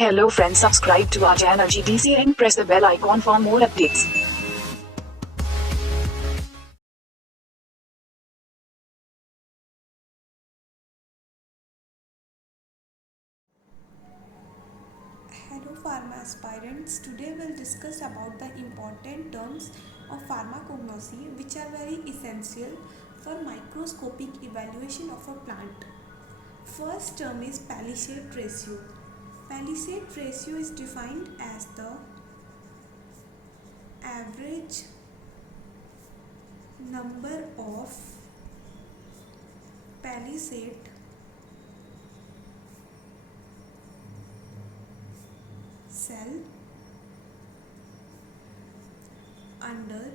Hello friends, subscribe to our channel GTC and press the bell icon for more updates. Hello pharma aspirants, today we'll discuss about the important terms of pharmacognosy which are very essential for microscopic evaluation of a plant. First term is palisade ratio. Palisade ratio is defined as the average number of palisade cell under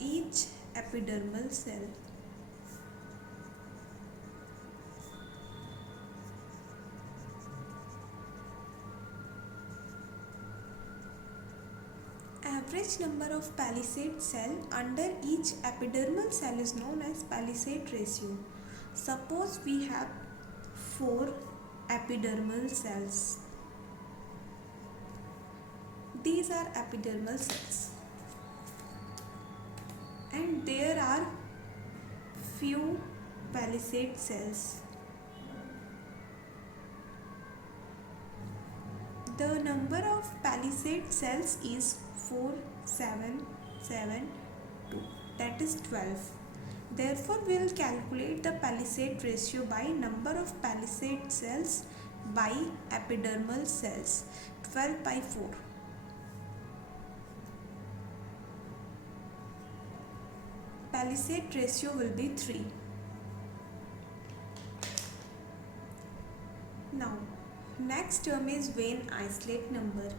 each epidermal cell. Average number of palisade cell under each epidermal cell is known as palisade ratio. Suppose we have 4 epidermal cells. These are epidermal cells and there are few palisade cells. The number of palisade cells is 4, 7, 7, 2, that is 12. Therefore, we will calculate the palisade ratio by number of palisade cells by epidermal cells, 12 by 4. Palisade ratio will be 3. Now, next term is 𝘂𝙋𝘋𝙎𝑃 number.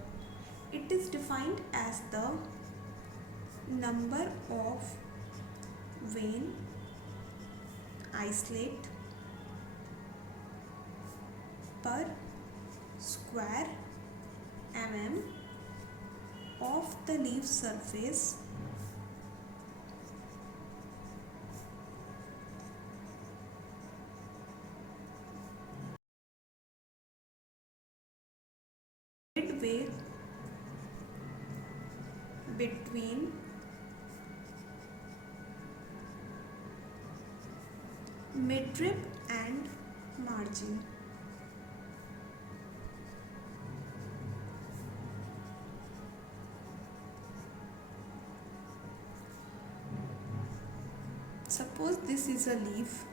It is defined as the number of 𝘂𝙋𝘋𝑎𝑃 per square mm of the leaf surface midway between midrib and margin. Suppose this is a leaf.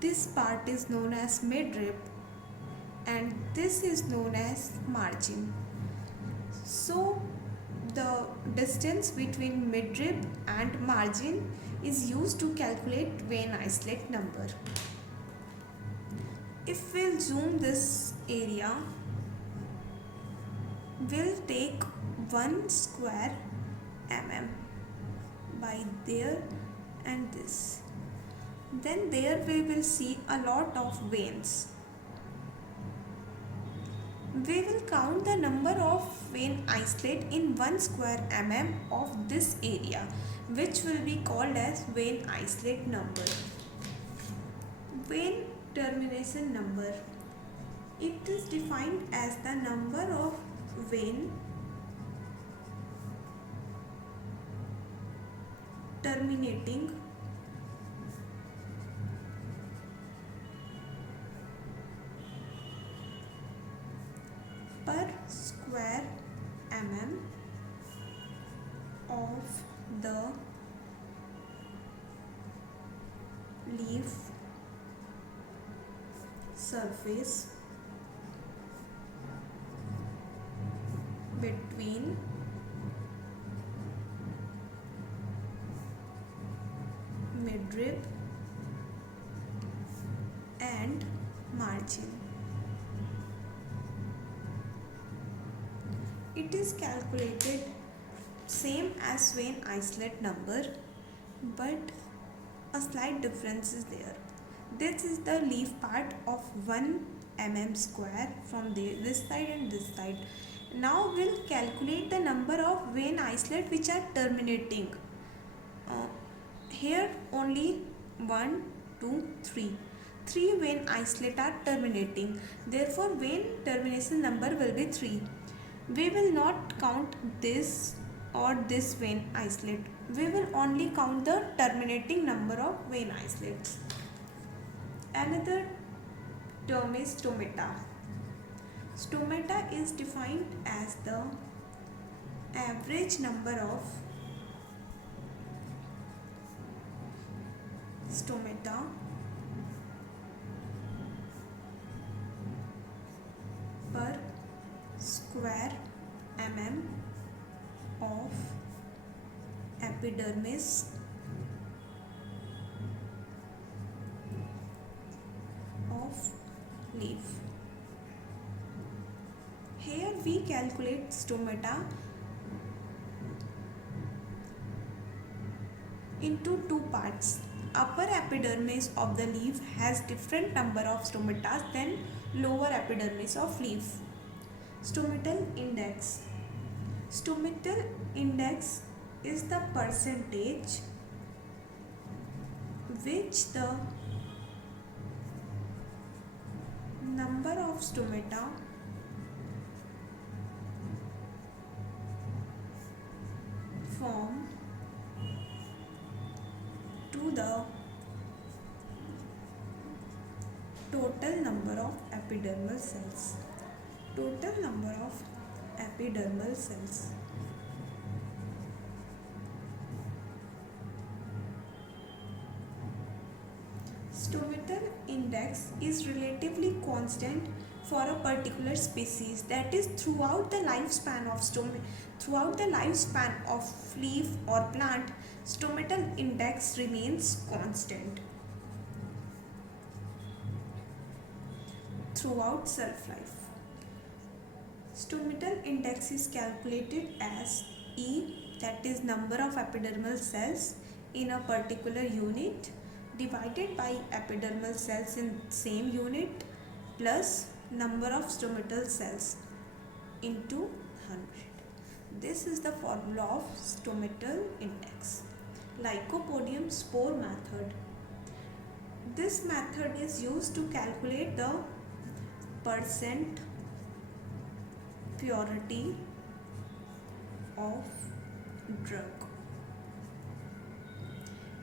This part is known as midrib and this is known as margin. So the distance between midrib and margin is used to calculate 𝘂𝙋𝘋𝑎𝑃 number. If we'll zoom this area, we'll take 1 square mm by there and this. Then there we will see a lot of veins. We will count the number of 𝘂𝙋𝘋𝑎𝑃 in 1 square mm of this area, which will be called as 𝘂𝙋𝘋𝑎𝑃 number. Vein termination number. It is defined as the number of vein terminating per square mm of the leaf surface between midrib and margin. It is calculated same as 𝘂𝙋𝘋𝑎𝑃 number, but a slight difference is there. This is the leaf part of 1 mm square from this side and this side. Now we'll calculate the number of 𝘂𝙋𝘋𝑎𝑃 which are terminating. Here only 1, 2, 3. 3 vein isolate are terminating. Therefore, vein termination number will be 3. We will not count this or this vein isolate. We will only count the terminating number of vein isolates. Another term is stomata. Stomata is defined as the average number of stomata per square mm of epidermis of leaf. Here we calculate stomata into two parts. Upper epidermis of the leaf has different number of stomata than lower epidermis of leaf. Stomatal index. Stomatal index is the percentage which the number of stomata form to the total number of epidermal cells. Total number of epidermal cells. Stomatal index is relatively constant for a particular species, that is throughout the lifespan of leaf or plant, stomatal index remains constant throughout shelf life. Stomatal index is calculated as E, that is number of epidermal cells in a particular unit, divided by epidermal cells in same unit plus number of stomatal cells into 100. This is the formula of stomatal index. Lycopodium spore method. This method is used to calculate the percent purity of drug.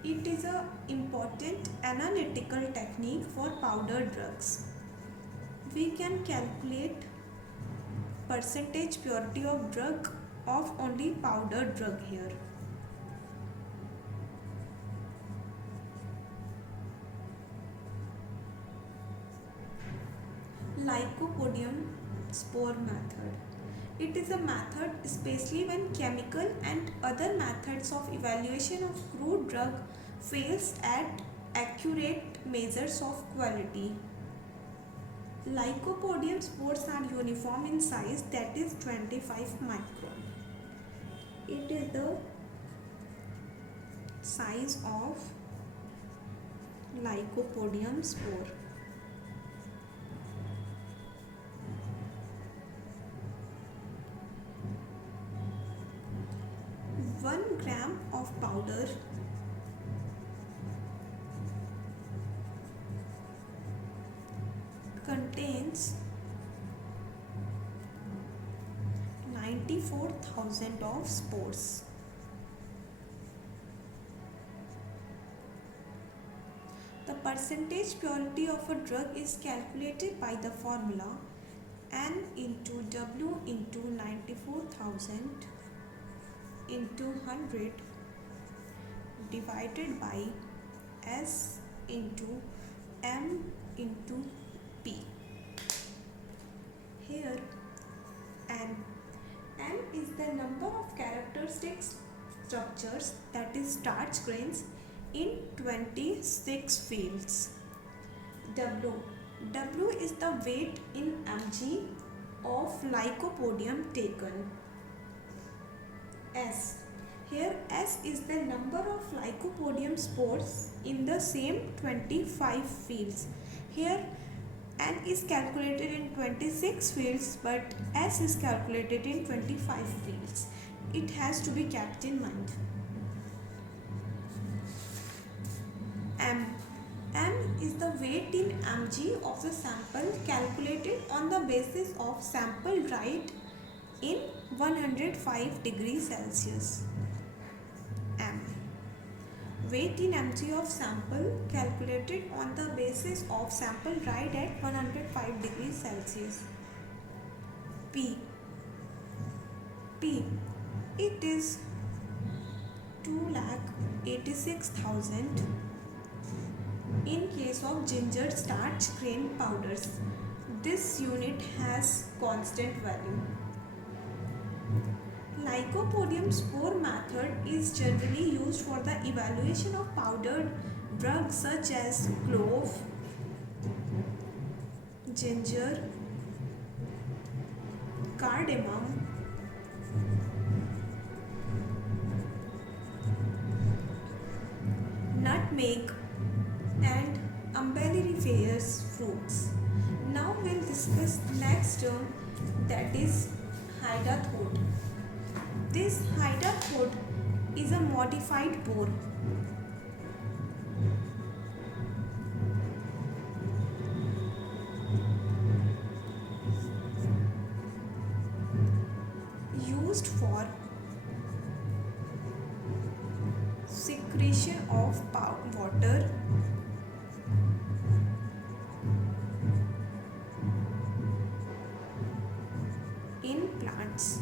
It is an important analytical technique for powdered drugs. We can calculate percentage purity of drug of only powdered drug here. Lycopodium spore method. It is a method especially when chemical and other methods of evaluation of crude drug fails at accurate measures of quality. Lycopodium spores are uniform in size, that is 25 micron. It is the size of Lycopodium spore. One gram of powder contains 94,000 of spores. The percentage purity of a drug is calculated by the formula N into W into 94,000 into 100 divided by S into M into P. Here N is the number of characteristic structures, that is starch grains, in 26 fields. W is the weight in mg of Lycopodium taken. S. Here S is the number of Lycopodium spores in the same 25 fields. Here N is calculated in 26 fields but S is calculated in 25 fields. It has to be kept in mind. M is the weight in mg of the sample calculated on the basis of sample right in 105 degrees Celsius. M. Weight in mg of sample calculated on the basis of sample right at 105 degrees Celsius. P. P. It is 2,86,000 in case of ginger starch grain powders. This unit has constant value. Lycopodium spore method is generally used for the evaluation of powdered drugs such as clove, ginger, cardamom, nutmeg and umbellifera's fruits. Now we'll discuss next term, that is 𝙂𝙀. This 𝙂𝙀 is a modified pore. Used for secretion of water in plants.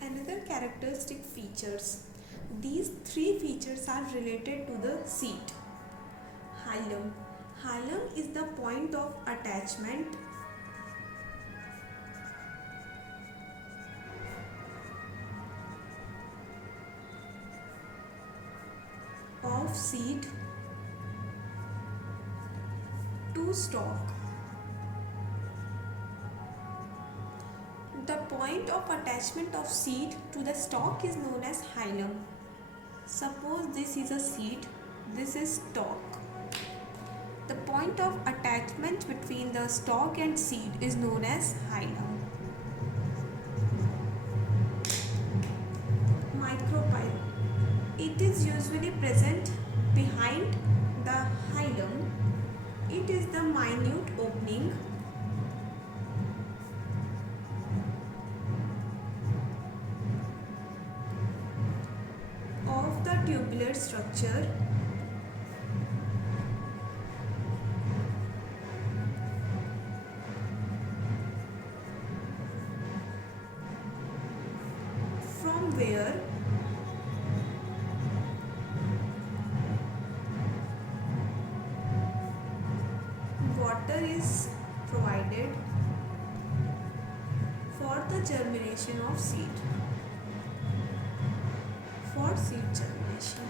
Another characteristic features. These three features are related to the seed. Xylem. Xylem is the point of attachment of seed to stalk. The point of attachment of seed to the stalk is known as xylem. Suppose this is a seed, this is stalk. The point of attachment between the stalk and seed is known as xylem. Micropyle. It is usually present behind the xylem. It is the minute opening of the tubular structure from where water is provided for the germination of seed. For seed germination,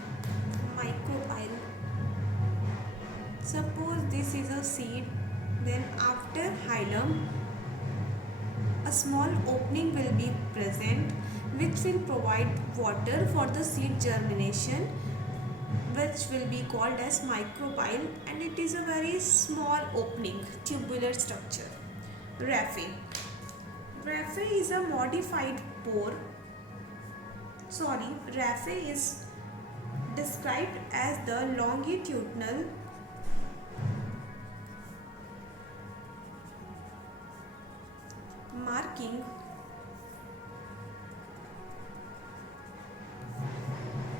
micropyle. Suppose this is a seed, then after xylem a small opening will be present which will provide water for the seed germination, which will be called as micropyle, and it is a very small opening, tubular structure. Raphe. Raphe is a modified pore. Raphe is described as the longitudinal marking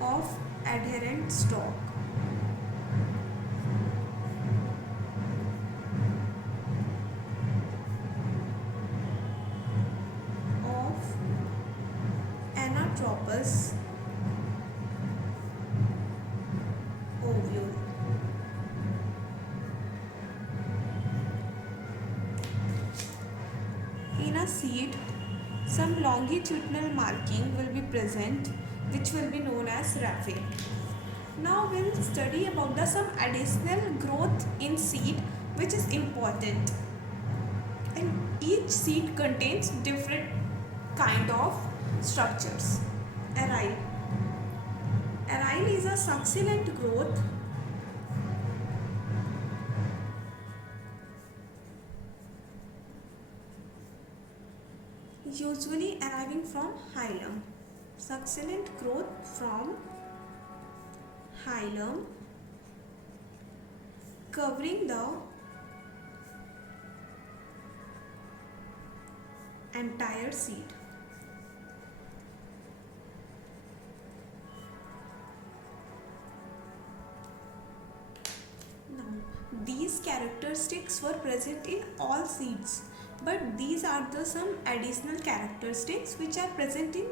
of adherent stalk of anatropous ovule. In a seed, some longitudinal marking will be present which will be known as raphe. Now we will study about some additional growth in seed which is important, and each seed contains different kind of structures. Aryle. Aryle is a succulent growth usually arriving from hilum. Succulent growth from hilum covering the entire seed. Now, these characteristics were present in all seeds, but these are the some additional characteristics which are present in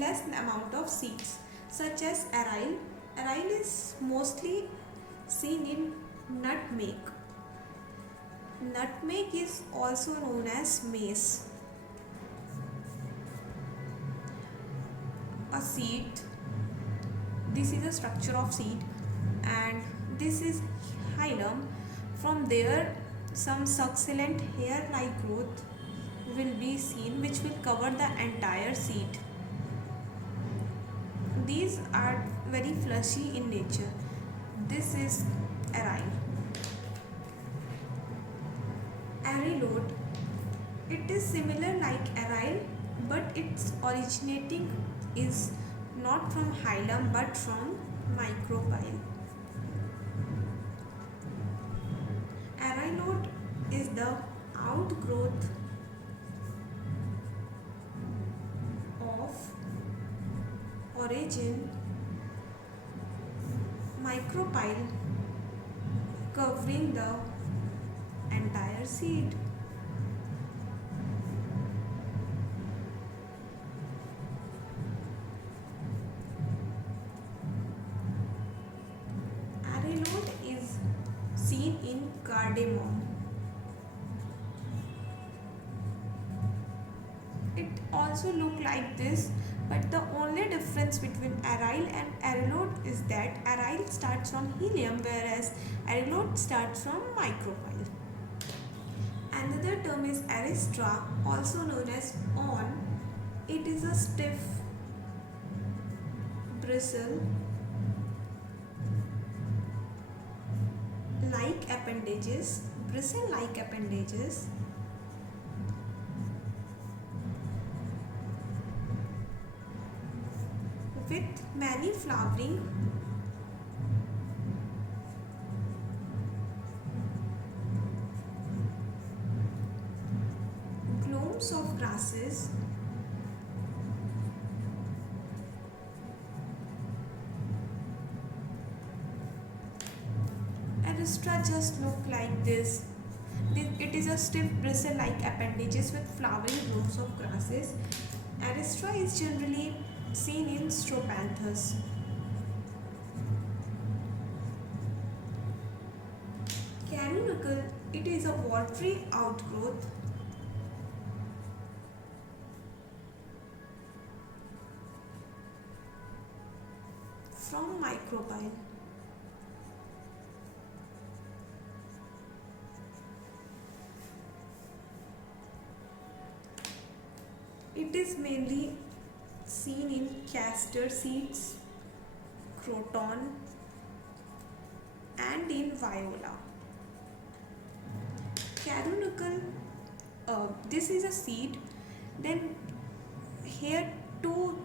less amount of seeds, such as aryle. Aryle is mostly seen in nutmeg. Nutmeg is also known as mace. A seed, this is a structure of seed, and this is hilum. From there some succulent hair like growth will be seen which will cover the entire seed. These are very fleshy in nature. This is aryle. Arylode, it is similar like aryle, but its originating is not from hilum but from micropyle. Arylode is the outgrowth of origin micropyle covering the entire seed. Arylode is seen in cardamom. It also look like this, but the only difference between aryle and arylode is that aryle starts from helium whereas arylode starts from micropyle. Another term is aristra, also known as awn. It is a stiff bristle like appendages, bristle-like appendages with many flowering globes of grasses Aristra just look like this. It is a stiff bristle-like appendages with flowering globes of grasses. Aristra is generally seen in Strophanthus. Caruncle, it is a watery outgrowth from micropyle. It is mainly seen in castor seeds, croton, and in viola. Caruncle, this is a seed. Then here two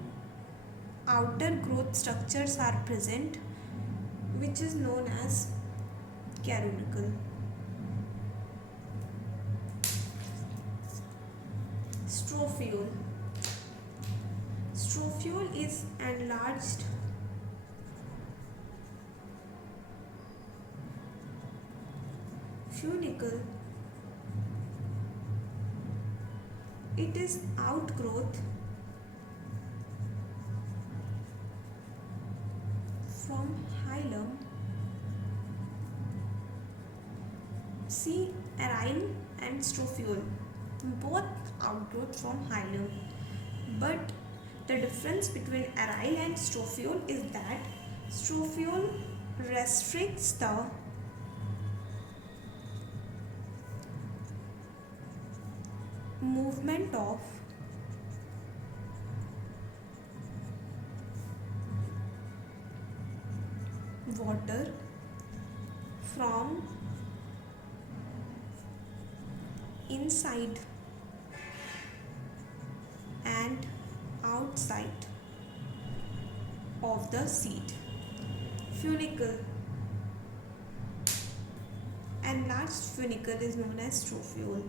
outer growth structures are present, which is known as caruncle. Strophiole. Strophiole is enlarged funicle. It is outgrowth from hilum. See, aryle and strophiole, both outgrowth from hilum, but the difference between aryle and strophiole is that strophiole restricts the movement of water from inside outside of the seed. Funicle. Enlarged funicle is known as strophule.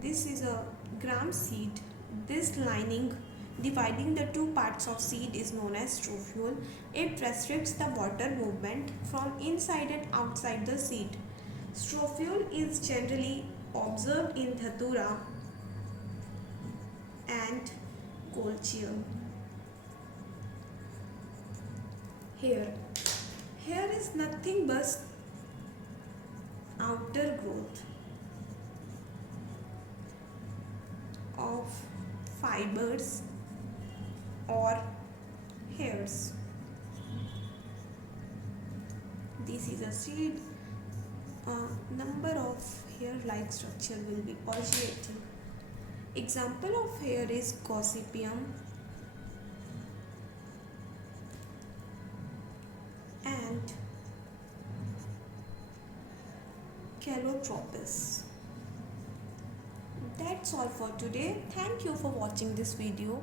This is a gram seed. This lining dividing the two parts of seed is known as strophule. It restricts the water movement from inside and outside the seed. Strophule is generally observed in Dhatura and 𝘂𝙬𝙎𝑘𝙬𝙍. Hair. Hair is nothing but outer growth of fibers or hairs. This is a seed. Number of hair-like structure will be originating. Example of hair is Gossypium and Calotropis. That's all for today. Thank you for watching this video.